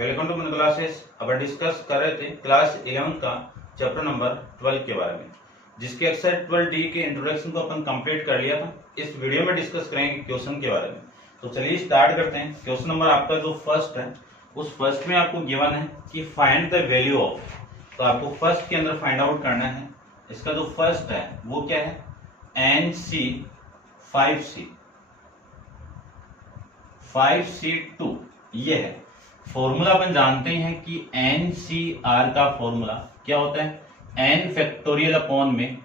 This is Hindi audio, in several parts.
वेलकम टू मन क्लासेस। अब डिस्कस कर रहे थे क्लास 11 का चैप्टर नंबर 12 के बारे में, जिसके एक्सरसाइज 12D के इंट्रोडक्शन को अपन कंप्लीट कर लिया था। इस वीडियो में डिस्कस करेंगे क्वेश्चन के बारे में। तो चलिए स्टार्ट करते हैं। क्वेश्चन नंबर आपका जो फर्स्ट है, उस फर्स्ट में आपको गिवन है कि फाइंड द वैल्यू ऑफ। तो आपको फर्स्ट के अंदर फाइंड आउट करना है। इसका जो फर्स्ट है वो क्या है, NC5C 5C2 ये है। फॉर्मूला अपन जानते हैं कि NCR का फॉर्मूला क्या होता है, n फैक्टोरियल अपॉन में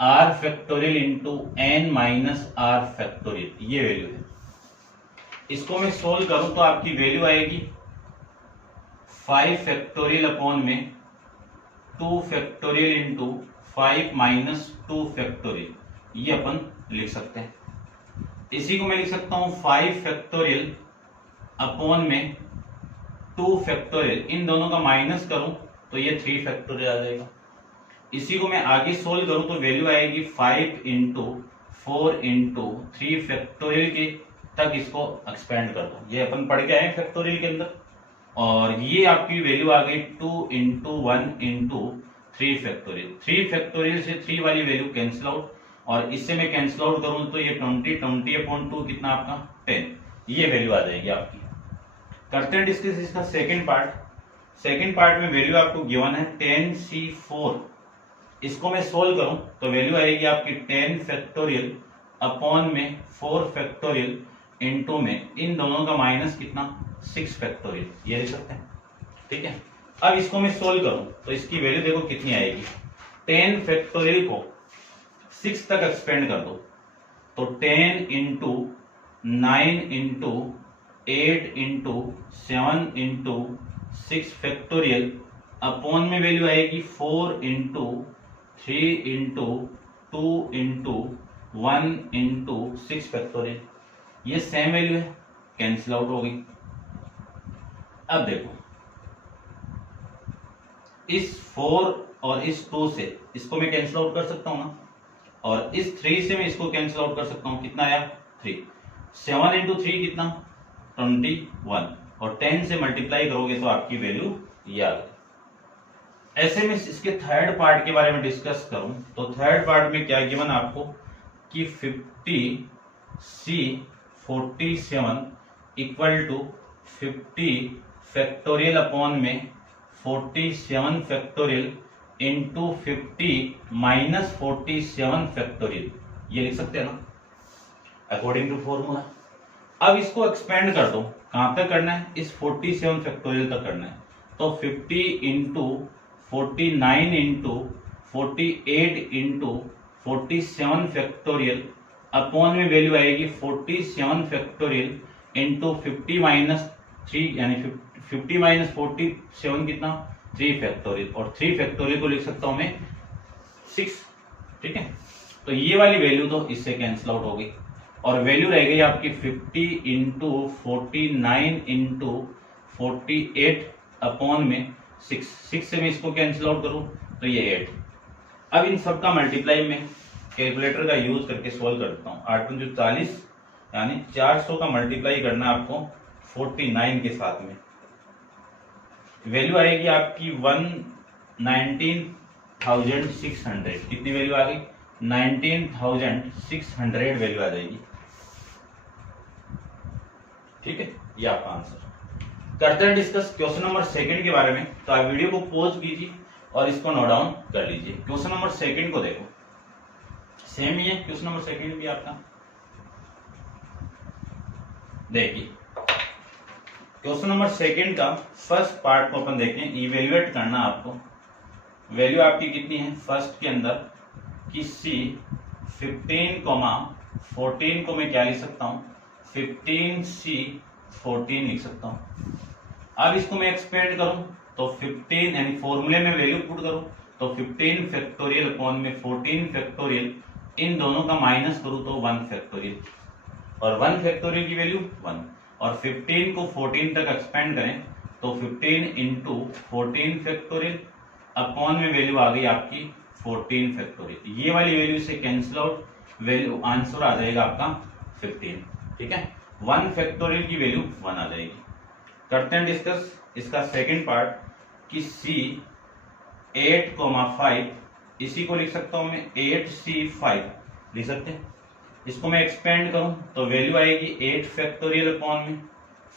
r factorial into n minus r factorial, ये वैल्यू है। इसको मैं सोल्व करूं तो आपकी वैल्यू आएगी 5 फैक्टोरियल अपॉन में 2 फैक्टोरियल इंटू 5 माइनस 2 फैक्टोरियल, ये अपन लिख सकते हैं। इसी को मैं लिख सकता हूं 5 फैक्टोरियल अपॉन में 2 फैक्टोरियल, इन दोनों का माइनस करूं तो ये 3 फैक्टोरियल आ जाएगा। इसी को मैं आगे सोल्व करूं तो वैल्यू आएगी 5 इंटू 4 इंटू 3 फैक्टोरियल के तक इसको एक्सपेंड कर दो। ये अपन पढ़ के आए फैक्टोरियल के अंदर, और ये आपकी वैल्यू आ गई 2 इंटू 1 इंटू 3 फैक्टोरियल। 3 फैक्टोरियल से 3 वाली वैल्यू कैंसिल आउट, और इससे मैं कैंसिल आउट करूं तो ये 20 अपॉन 2 कितना आपका 10, ये वैल्यू आ जाएगी आपकी। करते हैं डिस्कस इसका सेकंड पार्ट। सेकंड पार्ट में वैल्यू आपको गिवन है 10C4। इसको मैं सोल्व करूं तो वैल्यू आएगी आपकी 10 फैक्टोरियल अपॉन में 4 फैक्टोरियल इंटू में इन दोनों का माइनस कितना 6 फैक्टोरियल, ये लिख सकते हैं। ठीक है, अब इसको मैं सोल्व करूं तो इसकी वैल्यू देखो कितनी आएगी। 10 फैक्टोरियल को 6 तक एक्सपेंड कर दो तो 10 into 9 into 8 into 7 into 6 factorial upon में वैल्यू आएगी 4 into 3 into 2 into 1 into 6 factorial, ये सेम वैल्यू है, कैंसिल आउट हो गई। अब देखो इस 4 और इस 2 से इसको मैं कैंसिल आउट कर सकता हूं ना, और इस 3 से मैं इसको कैंसिल आउट कर सकता हूं। कितना आया 3, 7 इंटू 3 कितना 21, और 10 से मल्टीप्लाई करोगे तो आपकी वैल्यू ये आ गई। ऐसे में इसके थर्ड पार्ट के बारे में डिस्कस करूं तो थर्ड पार्ट में क्या गिवन आपको कि 50C47 equal to 50 factorial upon में 47 फैक्टोरियल इंटू 50 माइनस 47 फैक्टोरियल, ये लिख सकते हैं ना अकॉर्डिंग टू फॉर्मूला। अब इसको एक्सपेंड कर दो, कहां तक करना है, इस 47 फैक्टोरियल तक करना है। तो 50 into 49 into 48 into 47 factorial upon में वैल्यू आएगी 47 फैक्टोरियल इंटू 50 माइनस 3, यानी 50 माइनस 47 कितना 3 फैक्टोरियल, और 3 फैक्टोरियल को लिख सकता हूं मैं 6। ठीक है, तो ये वाली वैल्यू तो इससे कैंसिल आउट हो गई, और वैल्यू रह गई आपकी 50 इंटू 49 इंटू 48 अपॉन में 6 से मैं इसको कैंसिल आउट करूं तो ये 8। अब इन सब का मल्टीप्लाई में कैलकुलेटर का यूज करके सोल्व करता हूं। 8 × 40 यानी 400 का मल्टीप्लाई करना है आपको 49 के साथ में। वैल्यू आएगी आपकी 19,600। कितनी वैल्यू आ गई 19,600 वैल्यू आ जाएगी। ठीक है, ये आपका आंसर। करते हैं डिस्कस क्वेश्चन नंबर सेकंड के बारे में। तो आप वीडियो को पॉज कीजिए और इसको नोट डाउन कर लीजिए। क्वेश्चन नंबर सेकंड को देखो, सेम ही है क्वेश्चन नंबर सेकंड भी आपका। देखिए क्वेश्चन नंबर सेकंड का फर्स्ट पार्ट को अपन देखें। इवेल्युएट करना आपको, वैल्यू आपकी कितनी है फर्स्ट के अंदर कि C15, 14 को मैं क्या लिख सकता हूं 15C14 लिख सकता हूं। अब इसको मैं एक्सपेंड करूं तो 15 यानी फॉर्मूले में वैल्यू पुट करूं तो 15 फैक्टोरियल अपॉन में 14 फैक्टोरियल, इन दोनों का माइनस करूं तो 1 फैक्टोरियल, और 1 फैक्टोरियल की वैल्यू 1, और 15 को 14 तक एक्सपेंड करें तो 15 इंटू 14 फैक्टोरियल अपॉन में वैल्यू आ गई आपकी 14 फैक्टोरियल। ये वाली वैल्यू से कैंसिल आउट, वैल्यू आंसर आ जाएगा आपका 15। ठीक है, 1 फैक्टोरियल की वैल्यू 1 आ जाएगी। करते हैं डिस्कस इसका सेकंड पार्ट कि C 8,5, इसी को लिख सकता हूं मैं 8C5 लिख सकते हैं। इसको मैं एक्सपेंड करूं तो वैल्यू आएगी 8 फैक्टोरियल अपॉन में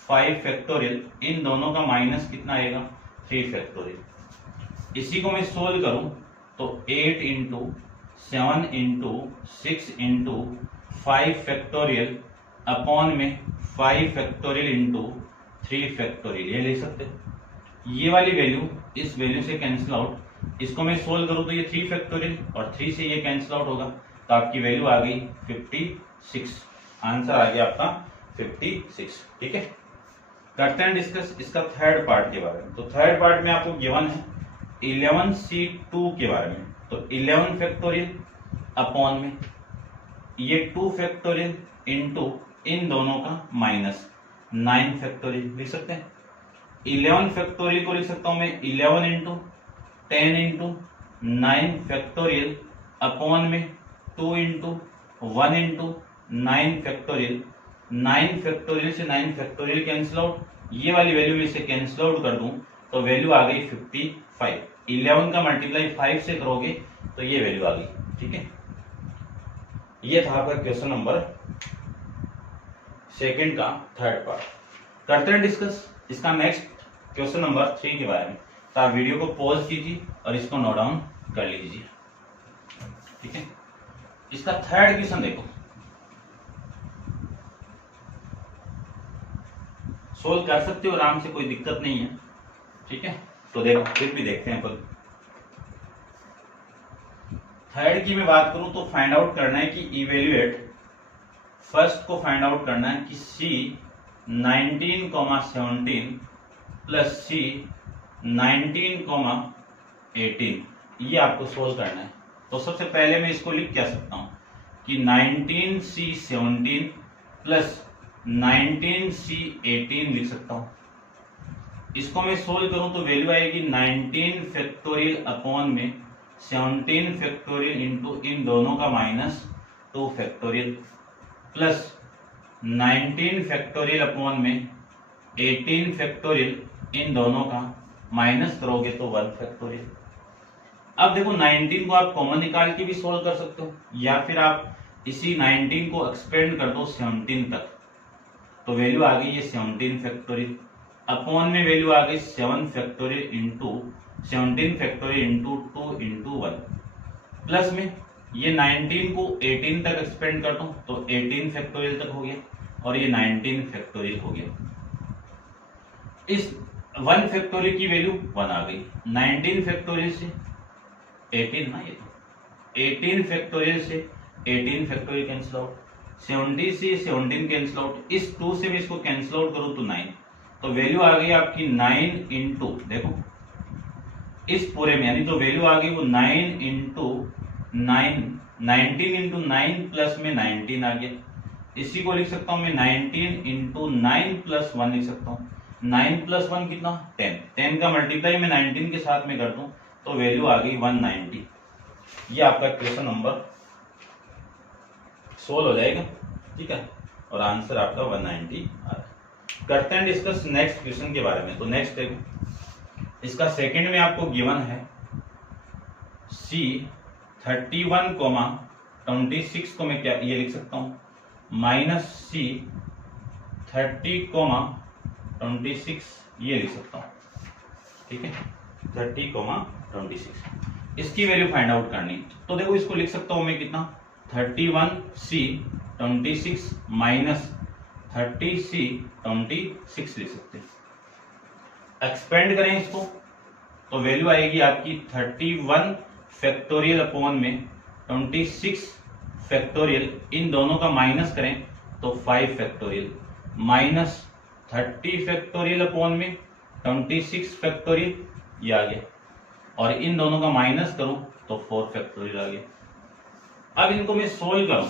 5 फैक्टोरियल, इन दोनों का माइनस कितना आएगा 3 फैक्टोरियल। इसी को मैं सोल्व करूं तो 8 into 7 into 6 into 5 factorial upon में 5 फैक्टोरियल इंटू 3 फैक्टोरियल, ये लिख सकते हैं। ये वाली वैल्यू इस वैल्यू से कैंसिल आउट, इसको मैं सोल्व करूं तो ये 3 फैक्टोरियल और 3 से ये कैंसिल आउट होगा, तो आपकी वैल्यू आ गई 56। आंसर आ गया आपका 56। ठीक है, करते हैं डिस्कस इसका थर्ड पार्ट के बारे में। तो थर्ड पार्ट में आपको गिवन है 11C2 के बारे में। तो 11 फैक्टोरियल अपॉन में ये 2 फैक्टोरियल इंटू इन दोनों का माइनस 9 फैक्टोरियल लिख सकते हैं। 11 फैक्टोरियल को लिख सकता हूं मैं 11 इंटू 10 इंटू 9 फैक्टोरियल अपॉन में 2 इंटू 1 इंटू 9 फैक्टोरियल। 9 फैक्टोरियल से 9 फैक्टोरियल कैंसिल आउट, ये वाली वैल्यू में से कैंसिल आउट कर दूं तो वैल्यू आ गई 55। 11 का मल्टीप्लाई 5 से करोगे तो ये वैल्यू आ गई। ठीक है, ये था आपका क्वेश्चन नंबर सेकंड का थर्ड पार्ट। करते हैं डिस्कस इसका नेक्स्ट क्वेश्चन नंबर 3 के बारे में। तो आप वीडियो को पॉज कीजिए और इसको नोट डाउन कर लीजिए। ठीक है, इसका थर्ड क्वेश्चन देखो, सोल्व कर सकते हो आराम से, कोई दिक्कत नहीं है। ठीक है, तो देखो फिर भी देखते हैं अपन। थर्ड की मैं बात करूं तो फाइंड आउट करना है कि इवेल्युएट, फर्स्ट को फाइंड आउट करना है कि C 19,17 प्लस C 19,18, ये आपको सोल्व करना है। तो सबसे पहले मैं इसको लिख क्या सकता हूं कि 19C17 प्लस 19C18 लिख सकता हूं। इसको मैं सोल्व करूं तो वैल्यू आएगी 19 फैक्टोरियल अपॉन में 17 फैक्टोरियल इंटू इन दोनों का minus 2 factorial plus 19 factorial upon में 18 फैक्टोरियल, इन दोनों का माइनस करोगे तो 1 फैक्टोरियल। अब देखो 19 को आप कॉमन निकाल के भी सोल्व कर सकते हो, या फिर आप इसी 19 को एक्सपेंड कर दो 17 तक, तो वैल्यू आ गई ये 17 फैक्टोरियल अपॉन में वैल्यू आ गई 7 factorial into 17 factorial into 2 into 1 plus में ये 19 को 18 तक एक्सपेंड कर दो तो 18 फैक्टोरियल तक हो गया और ये 19 फैक्टोरियल हो गया। इस 1 फैक्टोरियल की वैल्यू 1 आ गई। 19 फैक्टोरियल से 18 ना, ये तो 18 फैक्टोरियल से 18 फैक्टोरियल कैंसिल आउट, 70 से 17 कैंसिल आउट, इस 2 से मैं इसको कैंसिल आउट करूं तो 9, तो वैल्यू आ गई आपकी 9 इंटू, देखो इस पूरे में यानी तो वैल्यू आ गई वो 9 इंटू 9, 19 इंटू 9 प्लस में 19 आ गया। इसी को लिख सकता हूं मैं 19 इंटू 9 प्लस 1 लिख सकता हूं। 9 प्लस 1 कितना 10, 10 का मल्टीप्लाई मैं 19 के साथ में कर दूं तो वैल्यू आ गई 190। ये आपका क्वेश्चन नंबर सोल्व हो जाएगा। ठीक है, और आंसर आपका 190 आ रहा है। करते हैं डिस्कस नेक्स्ट क्वेश्चन के बारे में। तो नेक्स्ट देखो, इसका सेकंड में आपको गिवन है C 31,26 को मैं क्या ये लिख सकता हूं माइनस C 30,26 ये लिख सकता हूं। ठीक है, 30,26 इसकी वैल्यू फाइंड आउट करनी। तो देखो इसको लिख सकता हूं मैं कितना 31C 26 माइनस 30C 26 लिख सकते हैं। एक्सपेंड करें इसको तो वैल्यू आएगी आपकी 31 फैक्टोरियल अपॉन में 26 फैक्टोरियल, इन दोनों का माइनस करें तो 5 फैक्टोरियल माइनस 30 फैक्टोरियल अपॉन में 26 फैक्टोरियल, ये आ गया, और इन दोनों का माइनस करूं तो 4 फैक्टोरियल आ गया। अब इनको मैं सोल्व करूं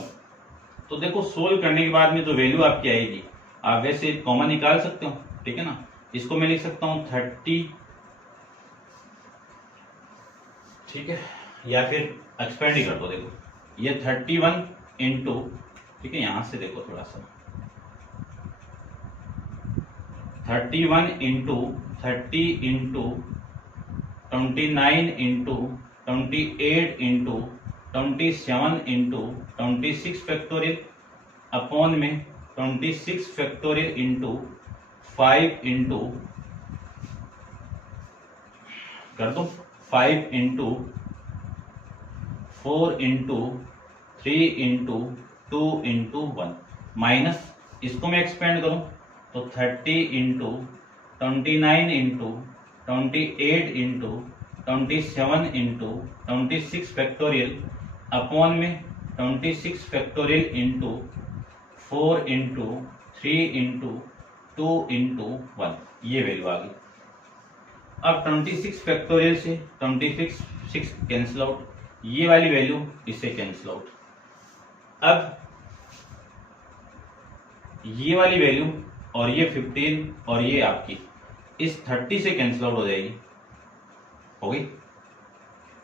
तो देखो सोल्व करने के बाद में जो वैल्यू आपकी आएगी, आप वैसे कॉमन निकाल सकते हो। ठीक है ना, इसको मैं लिख सकता हूं 30, ठीक है, या फिर एक्सपेंड ही कर दो। देखो ये 31 इंटू, ठीक है, यहां से देखो थोड़ा सा 31 into 30 into 29 into 28 into 27 into 26 factorial upon में 26 फैक्टोरियल इंटू 5 इंटू कर दो 5 into 4 into 3 into 2 into 1 minus इसको मैं एक्सपेंड करूं तो 30 into 29 into 28 into 27 into 26 factorial upon में 26 factorial into 4 into 3 into 2 into 1 ये वैल्यू आ गई। अब 26 फैक्टोरियल से 26 कैंसिल आउट, ये वाली वैल्यू इससे कैंसिल आउट। अब ये वाली वैल्यू और ये 15 और ये आपकी इस 30 से कैंसिल आउट हो जाएगी, हो गई।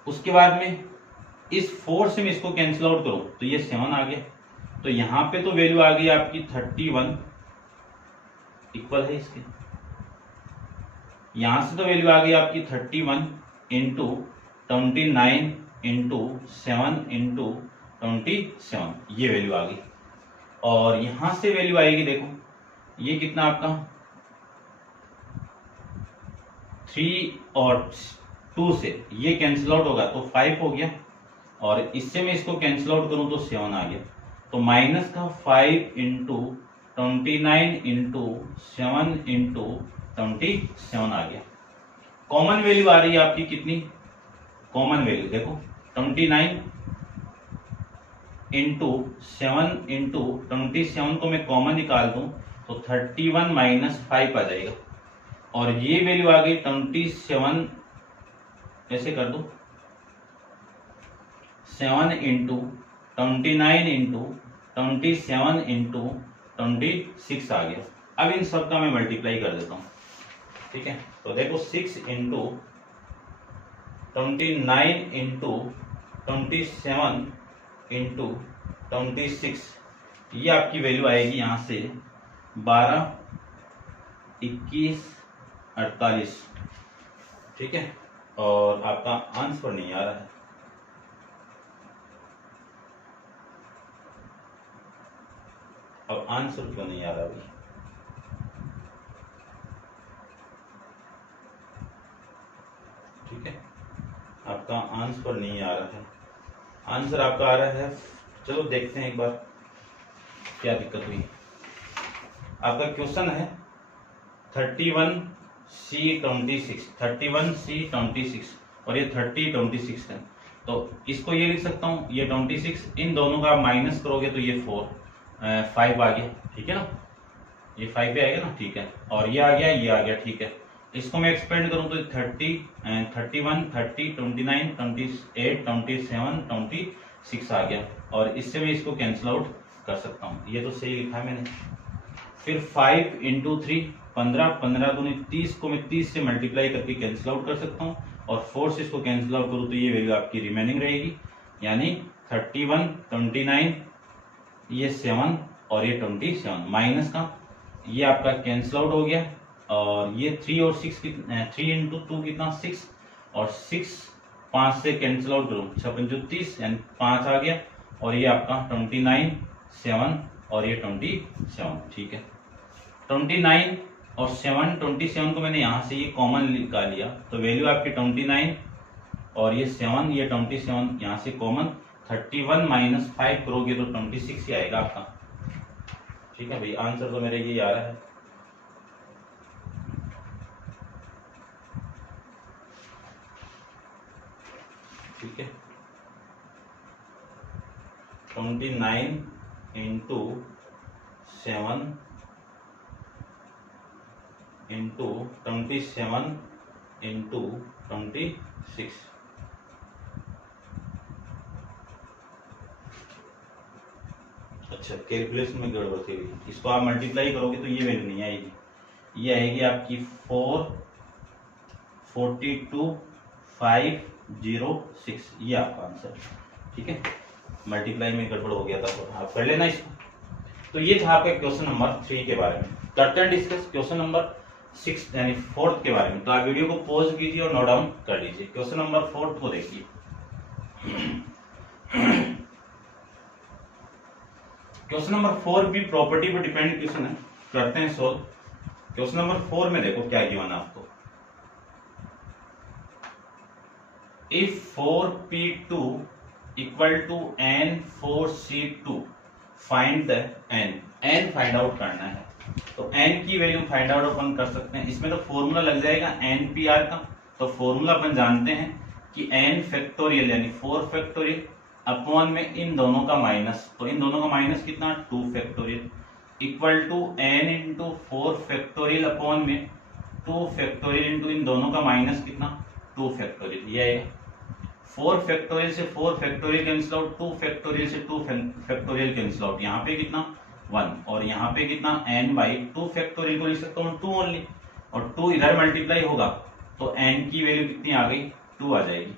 उसके बाद में इस 4 से मैं इसको कैंसिल आउट करूं तो ये 7 आ गया, तो यहां पे तो वैल्यू आ गई आपकी 31 इक्वल है इसके, यहां से तो वैल्यू आ गई आपकी 31 इंटू 29 इंटू 7 इंटू 27 ये वैल्यू आ गई। और यहां से वैल्यू आएगी, देखो ये कितना आपका 3 और 2 से ये कैंसिल आउट होगा तो 5 हो गया, और इससे मैं इसको कैंसिल आउट करूं तो 7 आ गया, तो माइनस का 5 इंटू 29 इंटू 7 इंटू 27 आ गया। कॉमन वैल्यू आ रही है आपकी कितनी, कॉमन वैल्यू देखो 29 इंटू 7 इंटू 27 को मैं कॉमन निकाल दूं तो 31 माइनस 5 आ जाएगा, और ये वैल्यू आ गई 27 ऐसे कर दो 7 इंटू 29 इंटू 27 इंटू 26 आ गया। अब इन सब का मैं मल्टीप्लाई कर देता हूं, ठीक है। तो देखो 6 इंटू 29 इंटू 27 इंटू 26 ये आपकी वैल्यू आएगी यहां से 12, 21, 48, ठीक है। और आपका आंसर नहीं आ रहा है, अब आंसर क्यों नहीं आ रहा अभी, ठीक है, आपका आंसर नहीं आ रहा है, आंसर आपका आ रहा है। चलो देखते हैं एक बार क्या दिक्कत हुई। आपका क्वेश्चन है 31C26 और ये 3026 है, तो इसको ये लिख सकता हूँ, ये 26 इन दोनों का माइनस करोगे तो ये 5 आ गया, ठीक है ना, ये 5 पे आएगा ना, ठीक है। और ये आ गया, ये आ गया, ठीक है। इसको मैं एक्सपेंड करूं तो 30, 31, 30, 29, 28, 27, 26 आ गया, और इससे मैं इसको कैंसिल आउट कर सकता हूं, ये तो सही लिखा है मैंने। फिर 5 इंटू 3 15, 15 दूनी 30 को मैं 30 से मल्टीप्लाई करके कैंसिल आउट कर सकता हूं, और 4 से इसको कैंसिल आउट करूं तो ये वैल्यू आपकी रिमेनिंग रहेगी, यानी 31, 29, ये 7 और ये 27 माइनस का ये आपका कैंसिल आउट हो गया, और ये 3 और 6 कितना, 3 इंटू 2 कितना 6, और 6 5 से कैंसिल आउट करूँ 6 30 यानी 5 आ गया, और ये आपका 29, 7 और ये 27, ठीक है। 29 और 7, 27 को मैंने यहाँ से ये कॉमन निकाल लिया, तो वैल्यू आपकी 29 और ये 7, ये 27 यहाँ से कॉमन, 31 माइनस 5 करोगे तो 26 ही आएगा आपका, ठीक है भाई। आंसर तो मेरे ये आ रहा है, ठीक है। 29 इंटू 7 इंटू 27 इंटू 26, अच्छा कैलकुलेशन में गड़बड़ थी, इसको आप मल्टीप्लाई करोगे तो ये वैल्यू नहीं आएगी, ये आएगी आपकी 442,506, ये आपका आंसर, ठीक है। मल्टीप्लाई में गड़बड़ हो गया था तो आप कर लेना इसको। तो ये था आपका क्वेश्चन नंबर 3 के बारे में। करते हैं डिस्कस क्वेश्चन नंबर सिक्स यानी फोर्थ के बारे में, तो आप वीडियो को पॉज कीजिए और नोट डाउन कर लीजिए। क्वेश्चन नंबर फोर्थ को देखिए। क्वेश्चन नंबर 4 भी प्रॉपर्टी पर डिपेंड क्वेश्चन है, करते हैं सोल्व। क्वेश्चन नंबर 4 में देखो क्या गिवन है आपको। If 4p2 equal to n4c2 find the n find out करना है, तो n की वैल्यू फाइंड आउट अपन कर सकते हैं। इसमें तो फॉर्मूला लग जाएगा npr का, तो फॉर्मूला अपन जानते हैं कि n फैक्टोरियल यानी 4 फैक्टोरियल अपॉन में इन दोनों का माइनस, तो इन दोनों का माइनस कितना 2 factorial equal to n into 4 factorial upon में 2 फैक्टोरियल इंटू इन दोनों का माइनस कितना 2 फैक्टोरियल। ये आएगा 4 फैक्टोरियल से 4 फैक्टोरियल कैंसिल आउट, 2 फैक्टोरियल से 2 फैक्टोरियल कैंसिल आउट, यहाँ पे कितना 1 और यहाँ पे कितना n बाई 2 फैक्टोरियल को लिख सकता हूँ 2 ओनली, और 2 इधर मल्टीप्लाई होगा तो n की वैल्यू कितनी आ गई 2 आ जाएगी।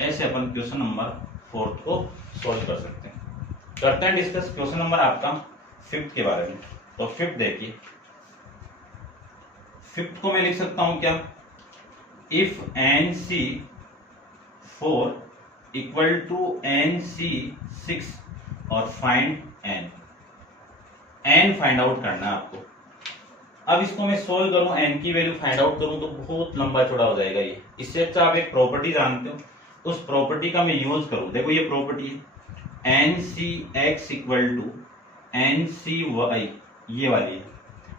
ऐसे अपन क्वेश्चन नंबर 4 को सॉल्व कर सकते हैं। करते हैं डिस्कस क्वेश्चन नंबर आपका 5 के बारे में। तो 5 देखिए, 5 को मैं लिख सकता हूं क्या, if nc4 equal to nc6 और फाइंड n फाइंड आउट करना है आपको। अब इसको मैं सोल्व करूं, n की वैल्यू फाइंड आउट करूं तो बहुत लंबा चौड़ा हो जाएगा ये। इससे अच्छा आप एक प्रॉपर्टी जानते हो, उस प्रॉपर्टी का मैं यूज करूं। देखो ये प्रॉपर्टी है ncx इक्वल टू ncy, ये वाली है।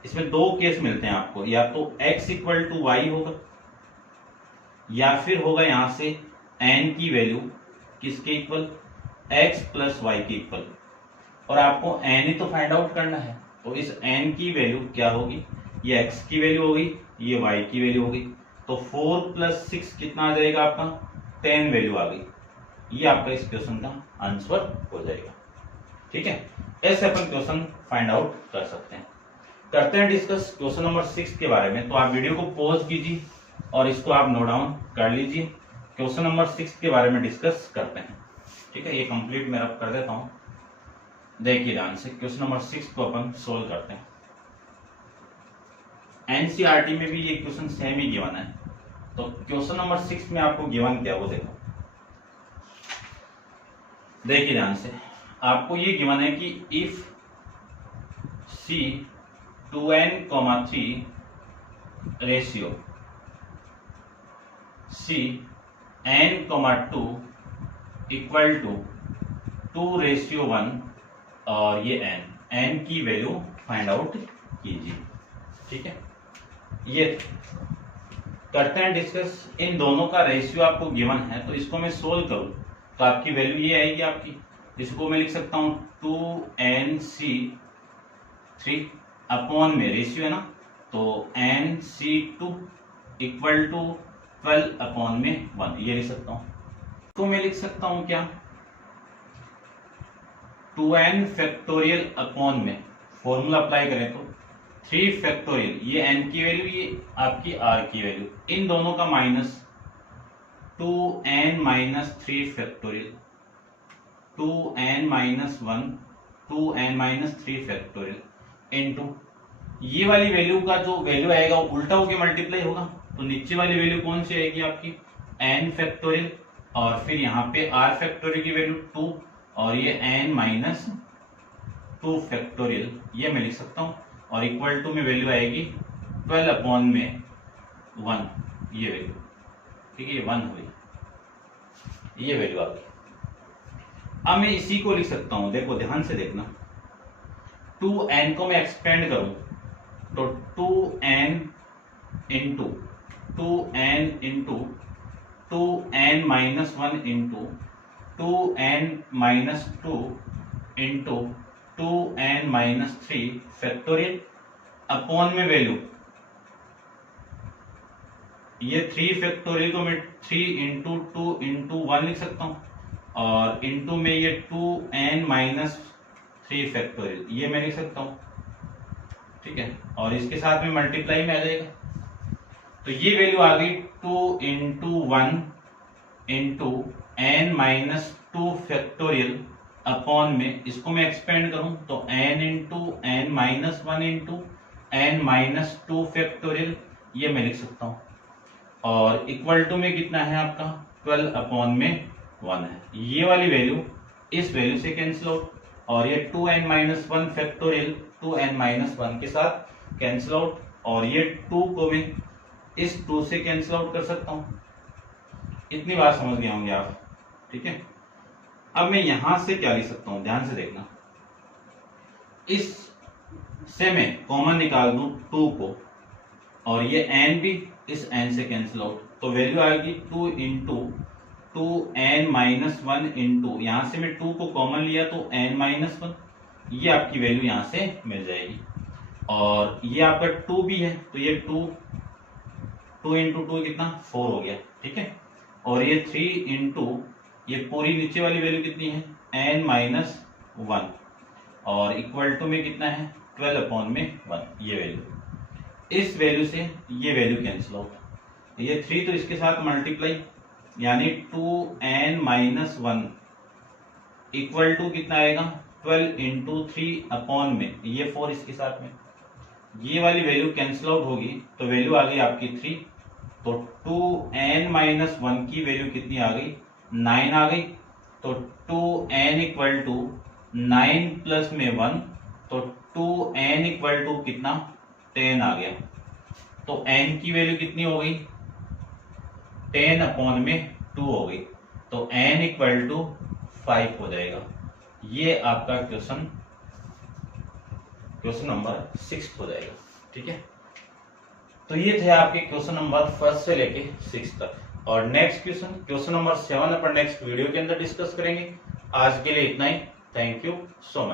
इसमें दो केस मिलते हैं आपको, या तो x इक्वल टू y होगा या फिर होगा यहां से n की वैल्यू किसके इक्वल x प्लस y के इक्वल, और आपको n ही तो फाइंड आउट करना है। तो इस n की वैल्यू क्या होगी, ये x की वैल्यू होगी, ये y की वैल्यू होगी, तो 4 प्लस 6 कितना आ जाएगा आपका 10 वैल्यू आ गई। ये आपका इस क्वेश्चन का आंसर हो जाएगा। ठीक है, ऐसे अपन क्वेश्चन फाइंड आउट कर सकते हैं। करते हैं डिस्कस क्वेश्चन नंबर 6 के बारे में। तो आप वीडियो को पॉज कीजिए और इसको आप नोट डाउन कर लीजिए। क्वेश्चन नंबर 6 के बारे में डिस्कस करते हैं। ठीक है, ये कंप्लीट मैं रब कर देता हूं, देखिए ध्यान से। क्वेश्चन नंबर 6 को अपन सोल्व करते हैं। एनसीईआरटी में भी ये क्वेश्चन सेम ही गिवन है। तो क्वेश्चन नंबर 6 में आपको गिवन क्या वो देखो, देखिए ध्यान से। आपको ये गिवन है कि if c 2n, 3 ratio c n, 2 equal to 2:1 और ये n की वैल्यू फाइंड आउट कीजिए। ठीक है, ये करते हैं डिस्कस। इन दोनों का रेशियो आपको गिवन है, तो इसको मैं सोल्व करूं तो आपकी वैल्यू ये आएगी आपकी, इसको मैं लिख सकता हूं 2nc3 अपॉन में रेशियो है ना, तो nc2 इक्वल टू 12 अपॉन में 1, ये लिख सकता हूं। तो मैं लिख सकता हूं क्या 2n फैक्टोरियल अपॉन में फॉर्मूला अप्लाई करें तो 3 फैक्टोरियल, ये n की वैल्यू, ये आपकी r की वैल्यू, इन दोनों का minus 2n minus 3 factorial, 2n minus 1, 2n minus 3 factorial into ये वाली वैल्यू का जो वैल्यू आएगा वो उल्टा होके मल्टीप्लाई होगा, तो नीचे वाली वैल्यू कौन सी आएगी आपकी n फैक्टोरियल, और फिर यहाँ पे r फैक्टोरियल की वैल्यू 2 और ये n माइनस 2 फैक्टोरियल, ये मैं लिख सकता हूँ, और इक्वल टू में वैल्यू आएगी 12 अपॉन में 1, ये वैल्यू। ठीक है, ये 1 हुई, ये वैल्यू आ गई। अब मैं इसी को लिख सकता हूं, देखो ध्यान से देखना, 2n को मैं एक्सपेंड करूं तो 2n into 2n minus 1 into 2n minus 2 into 2n minus 3 factorial upon में वैल्यू, ये 3 फैक्टोरियल को मैं 3 इंटू 2 इंटू 1 लिख सकता हूं, और इंटू में ये 2n माइनस 3 फैक्टोरियल, ये मैं लिख सकता हूं। ठीक है, और इसके साथ में मल्टीप्लाई में आ जाएगा, तो ये वैल्यू आ गई 2 into 1 into n minus 2 factorial upon में, इसको मैं एक्सपेंड करूं तो n into n minus 1 into n minus 2 factorial ये मैं लिख सकता हूँ, और इक्वल टू में कितना है आपका 12/1 है। ये वाली वैल्यू इस वैल्यू से कैंसिल आउट, और ये 2n-1 फैक्टोरियल 2n-1 के साथ कैंसिल आउट, और ये 2 को मैं इस 2 से कैंसिल आउट कर सकता हूँ। इतनी बार समझ गए होंगे आप, ठीक है। अब मैं यहां से क्या लिख सकता हूं, ध्यान से देखना, इस से मैं कॉमन निकाल दूं 2 को, और ये n भी इस n से कैंसिल आउट, तो वैल्यू आएगी 2 इंटू 2n-1 इंटू, यहां से मैं 2 को कॉमन लिया तो n-1, ये आपकी वैल्यू यहां से मिल जाएगी। और ये आपका 2 भी है, तो ये 2 इंटू 2 कितना 4 हो गया, ठीक है। और ये 3 इंटू ये पूरी नीचे वाली वैल्यू कितनी है n-1, और इक्वल टू में कितना है 12/1, ये वैल्यू, इस वैल्यू से ये वैल्यू कैंसिल आउट, ये 3 तो इसके साथ मल्टीप्लाई, यानी 2n-1 इक्वल टू कितना आएगा 12 इंटू 3/में, ये 4 इसके साथ में, ये वाली वैल्यू कैंसिल आउट होगी तो वैल्यू आ गई आपकी 3, तो 2n-1 की वैल्यू कितनी आ गई 9 आ गई, तो 2n इक्वल टू 9 प्लस में 1, तो 2n इक्वल टू कितना 10 आ गया। तो n की वैल्यू कितनी हो गई 10/2 हो गई, तो n इक्वल टू 5 हो जाएगा। ये आपका क्वेश्चन नंबर 6 हो जाएगा, ठीक है। तो ये थे आपके क्वेश्चन नंबर 1 से लेके 6 तक, और नेक्स्ट क्वेश्चन नंबर 7 अपन नेक्स्ट वीडियो के अंदर डिस्कस करेंगे। आज के लिए इतना ही, थैंक यू सो मच।